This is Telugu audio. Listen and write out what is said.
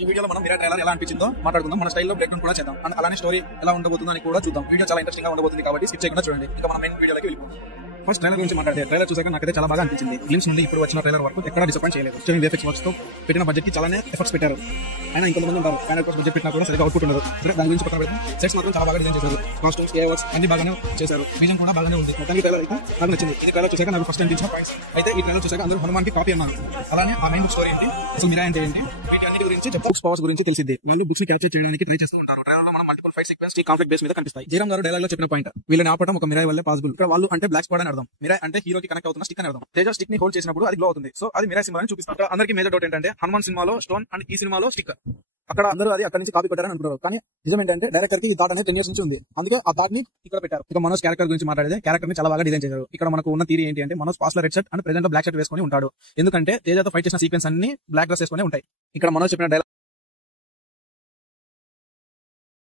ఈ వీడియోలో మనం మిరా ట్రైలర్ ఎలా అనిపించిందో మాట్లాడుకుందాం. మన స్టైల్లో బ్రేక్ డౌన్ కూడా చేద్దాం. అండ్ అలానే స్టోరీ ఎలా ఉండబోతుందో అని కూడా చూద్దాం. వీడియో చాలా ఇంట్రెస్టింగ్ గా ఉండబోతుంది కాబట్టి స్కిప్ చేయకుండా చూడండి. ఇంకా మనం మెయిన్ వీడియోలోకి వెళ్ళిపోతాం. ఫస్ట్ ట్రైలర్ గురించి మాట్లాడితే ట్రైలర్ చూసాక నాకైతే చాలా బాగా అనిపించింది. గ్లిమ్స్ నుండి ఇప్పుడు వచ్చిన ట్రైలర్ వరకు ఎక్కడ డిసప్పాయింట్ చేయలేదు. స్టోరీ VFX వర్క్స్ తో పెట్టిన బడ్జెట్ కి చాలానే ఎఫర్ట్స్ పెట్టారు. అయినా ఇంకొంతమంది ఉంటారు ఫైనల్ కోర్స్ బడ్జెట్ పెట్టినా కూడా సరిగా అవుట్పుట్ ఉండదు. సరే దాని గురించి పక్కన పెడతాం. సెట్స్ మాత్రం చాలా బాగా డిజైన్ చేశారు. కాస్ట్యూమ్స్, ఏవర్స్ అన్ని బాగానే చేశారు. విజన్ కూడా బాగానే ఉంది. మొత్తానికి ట్రైలర్ అయితే నాకు నచ్చింది. ఈ ట్రైలర్ చూసాక నాకు ఫస్ట్ అనిపించిన పాయింట్స్ అయితే ఈ ట్రైలర్ చూసాక అందరూ హనుమాన్ కి కాపీ అన్నారు. అలానే ఆ మెయిన్ స్టోరీ ఏంటి, అసలు మిరా అంటే ఏంటి, వీటి అన్నిటి గురించి బుక్స్ పవర్స్ గురించి తెలిసింది. వాళ్ళు బుక్స్ ని క్యాప్చర్ చేయడానికి ట్రై చేస్తూ ఉంటారు. ట్రైలర్ లో మనం మల్టిపుల్ ఫైట్ సీక్వెన్స్ ఈ కాన్ఫ్లిక్ట్ బేస్ మీద కనిపిస్తాయి. జయరామ్ గారు డైలాగ్ లో చెప్పిన పాయింట్, వీళ్ళని ఆపడం ఒక మిరా వల్లే పాసిబుల్. ఇక్కడ వాళ్ళు అంటే బ్లాక్ స్క్వాడ్ అని అర్థం. మిరా అంటే హీరోకి కనెక్ట్ అవుతున్న స్టిక్ అని అర్థం. తేజ స్టిక్ ని హోల్డ్ చేసినప్పుడు అది గ్లో అవుతుంది. సో అది మిరా సింబల్ అని చూపిస్తారు. అందరికీ మేజర్ డౌట్ ఏంటంటే హనుమాన్ సినిమాలో స్టోన్ అండ్ ఈ సినిమాలో స్టిక్. అక్కడ అందరూ అది అక్కడ నుంచి కాపీ కొట్టారని అనుకుంటారు. కానీ నిజం ఏంటంటే డైరెక్టర్ కి ఈ థాట్ అనేది 10 years నుంచి ఉంది. అందుకే ఆ థాట్ ని ఇక్కడ పెట్టారు. ఇక మనోజ్ క్యారెక్టర్ గురించి మాట్లాడితే క్యారెక్టర్ ని చాలా బాగా డిజైన్ చేశారు. ఇక్కడ మనకు ఉన్న థియరీ ఏంటి అంటే మనోజ్ పాస్ట్ లో రెడ్ షర్ట్ అండ్ ప్రెజెంట్ లో బ్లాక్ షర్ట్ వేసుకొని ఉంటాడు. ఎందుకంటే తేజతో ఫైట్ చేసిన సీక్వెన్స్ అన్ని బ్లాక్ డ్రెస్ వేసుకొని ఉంటాయి. ఇక్కడ మనోజ్ చెప్పిన